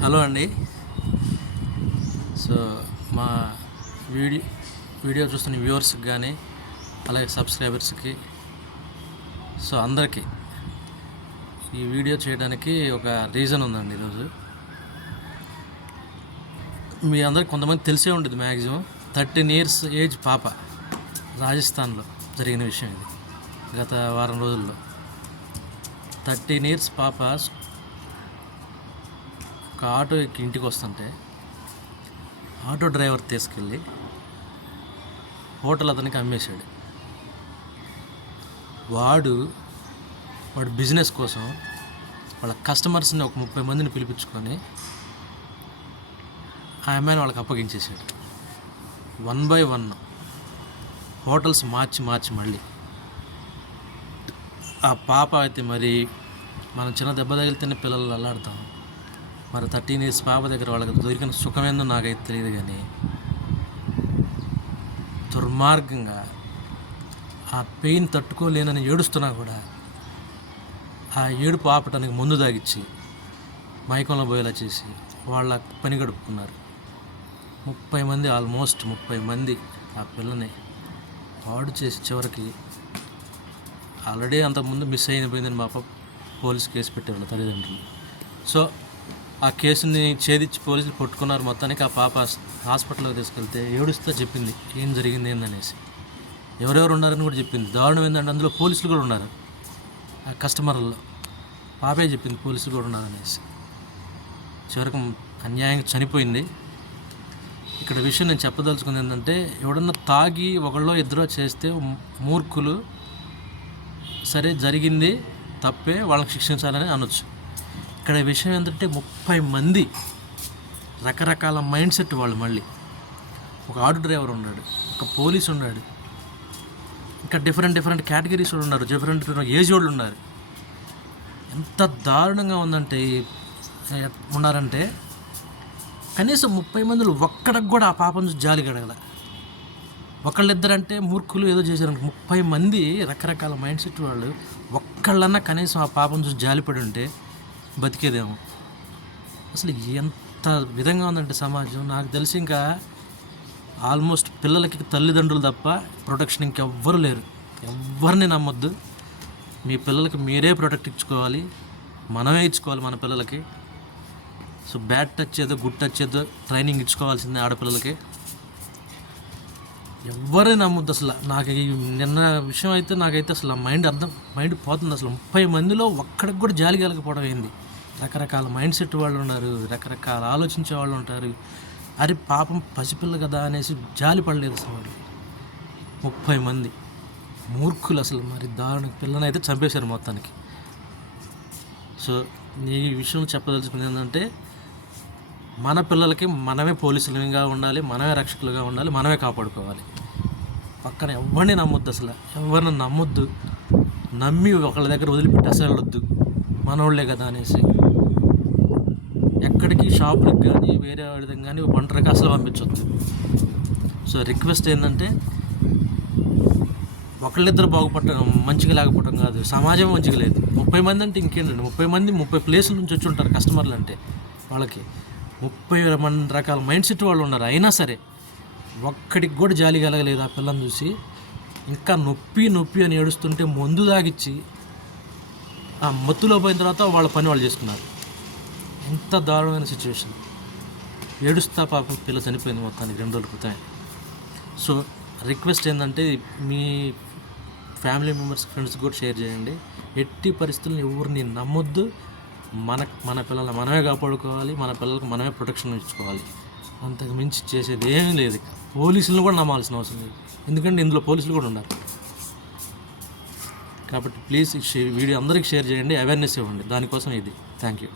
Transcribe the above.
Hello అండి. So మా video చూస్తున్న వ్యూవర్స్కి కానీ అలాగే సబ్స్క్రైబర్స్కి అందరికీ ఈ వీడియో చేయడానికి ఒక రీజన్ ఉందండి. ఈరోజు మీ అందరికి కొంతమంది తెలిసే ఉంటుంది మ్యాక్సిమం 13 years ఏజ్ పాప రాజస్థాన్లో జరిగిన విషయం ఇది. గత వారం రోజుల్లో 13 years పాప ఒక ఆటో ఎక్కి ఇంటికి వస్తుంటే ఆటో డ్రైవర్ తీసుకెళ్ళి హోటల్ అతనికి అమ్మేశాడు. వాడు బిజినెస్ కోసం వాళ్ళ కస్టమర్స్ని ఒక 30 మందిని పిలిపించుకొని ఆ అమ్మాయిని వాళ్ళకి అప్పగించేశాడు. 1 by 1 హోటల్స్ మార్చి మళ్ళీ ఆ పాప అయితే మరి మనం చిన్న దెబ్బ తగిలితేనే పిల్లలు అల్లాడతాం. మరి 13 years పాప దగ్గర వాళ్ళకి దొరికిన సుఖమేందో నాకైతే తెలియదు. కానీ దుర్మార్గంగా ఆ పెయిన్ తట్టుకోలేనని ఏడుస్తున్నా కూడా ఆ ఏడుపు ఆపటానికి ముందు దాగిచ్చి మైకంలో పోయేలా చేసి వాళ్ళ పని గడుపుకున్నారు. 30 మంది, ఆల్మోస్ట్ 30 మంది ఆ పిల్లని పాడు చేసి చివరికి ఆల్రెడీ అంతకుముందు మిస్ అయిపోయిందని పాప పోలీస్ కేసు పెట్టారు తల్లిదండ్రులు. సో ఆ కేసుని ఛేదించి పోలీసులు పట్టుకున్నారు. మొత్తానికి ఆ పాప హాస్పిటల్కి తీసుకెళ్తే ఏడుస్తూ చెప్పింది ఏం జరిగింది ఏందనేసి. ఎవరెవరు ఉన్నారని కూడా చెప్పింది. దారుణం ఏంటంటే అందులో పోలీసులు కూడా ఉన్నారు. ఆ కస్టమర్లలో పాపే చెప్పింది పోలీసులు కూడా ఉన్నారనేసి. చివరికి అన్యాయంగా చనిపోయింది. ఇక్కడ విషయం నేను చెప్పదలుచుకుంది ఏంటంటే, ఎవడన్నా తాగి ఒకళ్ళో ఇద్దరో చేస్తే మూర్ఖులు సరే జరిగింది తప్పే వాళ్ళకి శిక్షించాలని అనొచ్చు. ఇక్కడ విషయం ఏంటంటే 30 మంది రకరకాల మైండ్ సెట్ వాళ్ళు. మళ్ళీ ఒక ఆటో డ్రైవర్ ఉన్నాడు, ఒక పోలీస్ ఉన్నాడు, ఇంకా డిఫరెంట్ కేటగిరీస్ వాళ్ళు ఉన్నారు, డిఫరెంట్ ఏజ్ వాళ్ళు ఉన్నారు. ఎంత దారుణంగా ఉన్నారంటే కనీసం 30 మందిలో ఒక్కడికి కూడా ఆ పాపను జాలి గడగల. ఒకళ్ళిద్దరంటే మూర్ఖులు ఏదో చేశారు. 30 మంది రకరకాల మైండ్ సెట్ వాళ్ళు ఒక్కళ్ళన్నా కనీసం ఆ పాపను చూసి జాలిపడి ఉంటే బతికేదేమో. అసలు ఎంత విధంగా ఉందంటే సమాజం. నాకు తెలిసి ఇంకా ఆల్మోస్ట్ పిల్లలకి తల్లిదండ్రులు తప్ప ప్రొటెక్షన్ ఇంకెవ్వరు లేరు. ఎవరిని నమ్మొద్దు. మీ పిల్లలకి మీరే ప్రొటెక్ట్ ఇచ్చుకోవాలి, మనమే ఇచ్చుకోవాలి మన పిల్లలకి. సో బ్యాడ్ టచ్ ఏదో గుడ్ టచ్ ఏదో ట్రైనింగ్ ఇచ్చుకోవాల్సిందే ఆడపిల్లలకి. ఎవరిని నమ్మొద్దు అసలు. నాకు ఈ నిన్న విషయం అయితే నాకైతే అసలు మైండ్ పోతుంది. అసలు 30 మందిలో ఒక్కడికి కూడా జాలి కలగకపోవడం అయింది. రకరకాల మైండ్ సెట్ వాళ్ళు ఉన్నారు, రకరకాల ఆలోచించే వాళ్ళు ఉంటారు. అరే పాపం పసిపిల్ల కదా అనేసి జాలి పడలేదు అసలు వాళ్ళు. 30 మంది మూర్ఖులు అసలు. మరి దారుణ పిల్లని అయితే చంపేశారు మొత్తానికి. సో ఈ విషయం చెప్పదలుచుకుంది ఏంటంటే, మన పిల్లలకి మనమే పోలీసులుగా ఉండాలి, మనమే రక్షకులుగా ఉండాలి, మనమే కాపాడుకోవాలి. పక్కన ఎవరిని నమ్మొద్దు అసలు. ఎవరిని నమ్మొద్దు. నమ్మి ఒకళ్ళ దగ్గర వదిలిపెట్టి అసలు వెళ్ళొద్దు, మనోళ్ళే కదా అనేసి. ఎక్కడికి షాపులకు కానీ వేరే విధంగా కానీ ఒంటరిగా అసలు పంపించొద్దు. సో రిక్వెస్ట్ ఏంటంటే, ఒకళ్ళిద్దరు బాగుపడటం మంచిగా లేకపోవటం కాదు, సమాజం మంచిగా లేదు. 30 మంది అంటే ఇంకేంటండి, 30 మంది 30 ప్లేసుల నుంచి వచ్చి ఉంటారు కస్టమర్లు అంటే. వాళ్ళకి 30 మంది రకాల మైండ్ సెట్ వాళ్ళు ఉన్నారు. అయినా సరే ఒక్కడికి కూడా జాలి కలగలేదు ఆ పిల్లని చూసి. ఇంకా నొప్పి అని ఏడుస్తుంటే మందు తాగిచ్చి ఆ మత్తులో పోయిన తర్వాత వాళ్ళ పని వాళ్ళు చేసుకున్నారు. ఎంత దారుణమైన సిచ్యువేషన్. ఏడుస్తా పాపం పిల్ల చనిపోయింది మొత్తానికి 2 రోజుల క్రితమే. సో రిక్వెస్ట్ ఏంటంటే, మీ ఫ్యామిలీ మెంబర్స్, ఫ్రెండ్స్ కూడా షేర్ చేయండి. ఎట్టి పరిస్థితులను ఎవరిని నమ్మొద్దు. మన పిల్లల్ని మనమే కాపాడుకోవాలి, మన పిల్లలకు మనమే ప్రొటెక్షన్ ఇచ్చుకోవాలి. అంతకు మించి చేసేది ఏమీ లేదు. పోలీసులను కూడా నమ్మాల్సిన అవసరం లేదు, ఎందుకంటే ఇందులో పోలీసులు కూడా ఉన్నారు. కాబట్టి ప్లీజ్ ఈ వీడియో అందరికీ షేర్ చేయండి, అవేర్నెస్ ఇవ్వండి. దానికోసం ఇది. Thank you.